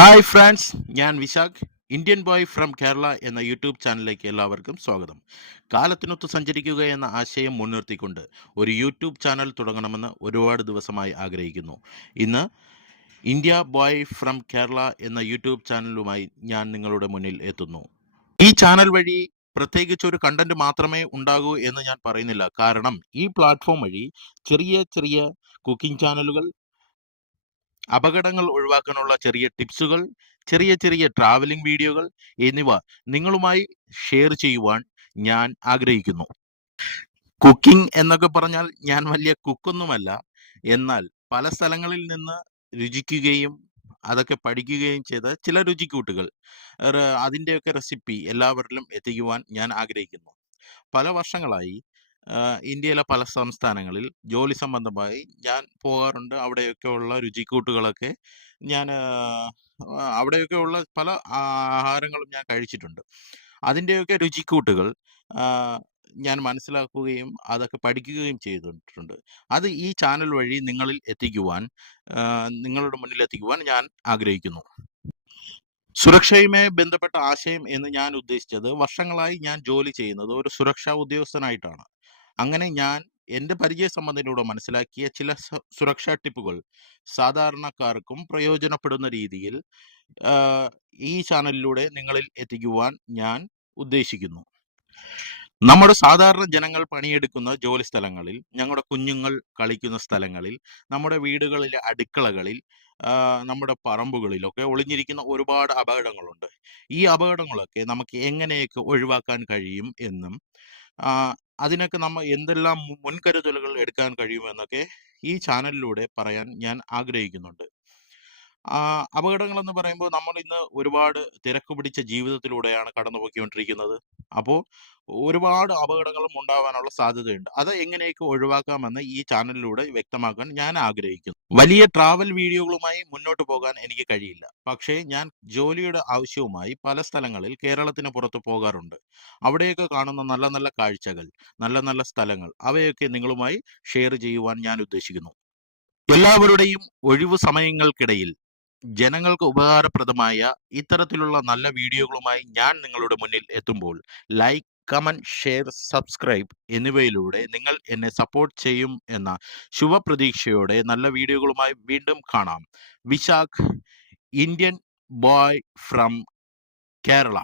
Hi friends, ഞാൻ Vishakh. Indian boy from Kerala എന്ന YouTube ചാനലിലേക്ക് എല്ലാവർക്കും സ്വാഗതം. കാലത്തിനൊത്ത് സഞ്ചരിക്കുക എന്ന ആശയം മുൻനിർത്തിക്കൊണ്ട് ഒരു യൂട്യൂബ് ചാനൽ തുടങ്ങണമെന്ന് ഒരുപാട് ദിവസമായി ആഗ്രഹിക്കുന്നു. ഇന്ന് ഇന്ത്യ ബോയ് ഫ്രം കേരള എന്ന യൂട്യൂബ് ചാനലുമായി ഞാൻ നിങ്ങളുടെ മുന്നിൽ എത്തുന്നു. ഈ ചാനൽ വഴി പ്രത്യേകിച്ച് ഒരു കണ്ടന്റ് മാത്രമേ ഉണ്ടാകൂ എന്ന് ഞാൻ പറയുന്നില്ല. കാരണം ഈ പ്ലാറ്റ്ഫോം വഴി ചെറിയ ചെറിയ കുക്കിംഗ് ചാനലുകൾ, അപകടങ്ങൾ ഒഴിവാക്കാനുള്ള ചെറിയ ടിപ്സുകൾ, ചെറിയ ചെറിയ ട്രാവലിംഗ് വീഡിയോകൾ എന്നിവ നിങ്ങളുമായി ഷെയർ ചെയ്യുവാൻ ഞാൻ ആഗ്രഹിക്കുന്നു. കുക്കിംഗ് എന്നൊക്കെ പറഞ്ഞാൽ ഞാൻ വലിയ കുക്കൊന്നുമല്ല. എന്നാൽ പല സ്ഥലങ്ങളിൽ നിന്ന് രുചിക്കുകയും അതൊക്കെ പഠിക്കുകയും ചെയ്ത ചില രുചിക്കൂട്ടുകൾ, അതിൻ്റെയൊക്കെ റെസിപ്പി എല്ലാവരിലും എത്തിക്കുവാൻ ഞാൻ ആഗ്രഹിക്കുന്നു. പല വർഷങ്ങളായി ഇന്ത്യയിലെ പല സംസ്ഥാനങ്ങളിൽ ജോലി സംബന്ധമായി ഞാൻ പോകാറുണ്ട്. അവിടെയൊക്കെ ഉള്ള രുചിക്കൂട്ടുകളൊക്കെ ഞാൻ അവിടെയൊക്കെ ഉള്ള പല ആഹാരങ്ങളും ഞാൻ കഴിച്ചിട്ടുണ്ട്. അതിൻ്റെയൊക്കെ രുചിക്കൂട്ടുകൾ ഞാൻ മനസ്സിലാക്കുകയും അതൊക്കെ പഠിക്കുകയും ചെയ്തിട്ടുണ്ട്. അത് ഈ ചാനൽ വഴി നിങ്ങളുടെ മുന്നിൽ എത്തിക്കുവാൻ ഞാൻ ആഗ്രഹിക്കുന്നു. സുരക്ഷയുമായി ബന്ധപ്പെട്ട ആശയം എന്ന് ഞാൻ ഉദ്ദേശിച്ചത്, വർഷങ്ങളായി ഞാൻ ജോലി ചെയ്യുന്നത് ഒരു സുരക്ഷാ ഉദ്യോഗസ്ഥനായിട്ടാണ്. അങ്ങനെ ഞാൻ എൻ്റെ പരിചയസമ്പത്തിലൂടെ മനസ്സിലാക്കിയ ചില സുരക്ഷാ ടിപ്പുകൾ സാധാരണക്കാർക്കും പ്രയോജനപ്പെടുന്ന രീതിയിൽ ഈ ചാനലിലൂടെ നിങ്ങളിൽ എത്തിക്കുവാൻ ഞാൻ ഉദ്ദേശിക്കുന്നു. നമ്മുടെ സാധാരണ ജനങ്ങൾ പണിയെടുക്കുന്ന ജോലി സ്ഥലങ്ങളിൽ, ഞങ്ങളുടെ കുഞ്ഞുങ്ങൾ കളിക്കുന്ന സ്ഥലങ്ങളിൽ, നമ്മുടെ വീടുകളിലെ അടുക്കളകളിൽ, നമ്മുടെ പറമ്പുകളിലൊക്കെ ഒളിഞ്ഞിരിക്കുന്ന ഒരുപാട് അപകടങ്ങളുണ്ട്. ഈ അപകടങ്ങളൊക്കെ നമുക്ക് എങ്ങനെയൊക്കെ ഒഴിവാക്കാൻ കഴിയും എന്നും അതിനൊക്കെ നമ്മൾ എന്തെല്ലാം മുൻകരുതലുകൾ എടുക്കാൻ കഴിയുമെന്നൊക്കെ ഈ ചാനലിലൂടെ പറയാൻ ഞാൻ ആഗ്രഹിക്കുന്നുണ്ട്. അപകടങ്ങളെന്ന് പറയുമ്പോൾ നമ്മൾ ഇന്ന് ഒരുപാട് തിരക്ക് പിടിച്ച ജീവിതത്തിലൂടെയാണ് കടന്നുപോയിക്കൊണ്ടിരിക്കുന്നത്. അപ്പോൾ ഒരുപാട് അപകടങ്ങളും ഉണ്ടാവാനുള്ള സാധ്യതയുണ്ട്. അത് എങ്ങനെയൊക്കെ ഒഴിവാക്കാമെന്ന് ഈ ചാനലിലൂടെ വ്യക്തമാക്കാൻ ഞാൻ ആഗ്രഹിക്കുന്നു. വലിയ ട്രാവൽ വീഡിയോകളുമായി മുന്നോട്ട് പോകാൻ എനിക്ക് കഴിയില്ല. പക്ഷേ ഞാൻ ജോലിയുടെ ആവശ്യവുമായി പല സ്ഥലങ്ങളിൽ കേരളത്തിന് പുറത്ത് പോകാറുണ്ട്. അവിടെയൊക്കെ കാണുന്ന നല്ല നല്ല കാഴ്ചകൾ, നല്ല നല്ല സ്ഥലങ്ങൾ, അവയൊക്കെ നിങ്ങളുമായി ഷെയർ ചെയ്യുവാൻ ഞാൻ ഉദ്ദേശിക്കുന്നു. എല്ലാവരുടെയും ഒഴിവു സമയങ്ങൾക്കിടയിൽ ജനങ്ങൾക്ക് ഉപകാരപ്രദമായ ഇത്തരത്തിലുള്ള നല്ല വീഡിയോകളുമായി ഞാൻ നിങ്ങളുടെ മുന്നിൽ എത്തുമ്പോൾ ലൈക്ക്, കമന്റ്, ഷെയർ, സബ്സ്ക്രൈബ് എന്നിവയിലൂടെ നിങ്ങൾ എന്നെ സപ്പോർട്ട് ചെയ്യും എന്ന ശുഭപ്രതീക്ഷയോടെ നല്ല വീഡിയോകളുമായി വീണ്ടും കാണാം. Vishakh, Indian boy from Kerala.